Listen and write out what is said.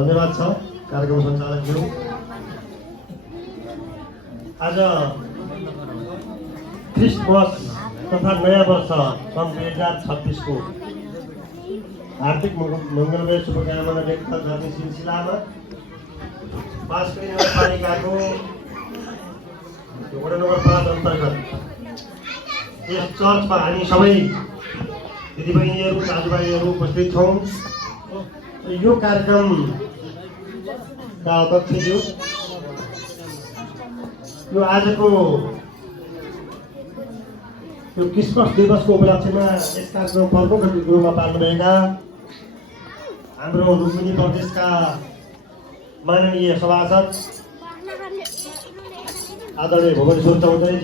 धन्यवाद छ कार्यक्रम सञ्चालकज्यू। आज क्रिसमस तथा नयाँ वर्ष सन् 2026 को हार्दिक मङ्गलमय शुभकामना व्यक्त गर्ने सिलसिलामा बाँसकरी नगरपालिकाको वडा नम्बर 5 अन्तर्गत यस चर्चमा हामी सबै दिदीबहिनीहरू दाजुभाइहरू उपस्थित छौँ। यो कार्यक्रमका अध्यक्षज्यू, यो आजको यो क्रिसमस दिवसको उपलक्ष्यमा यस कार्यक्रम प्रमुख रूपमा पाल्नुभएका हाम्रो लुम्बिनी प्रदेशका माननीय सभासद आदरणीय भुवनेश्वर चौधरी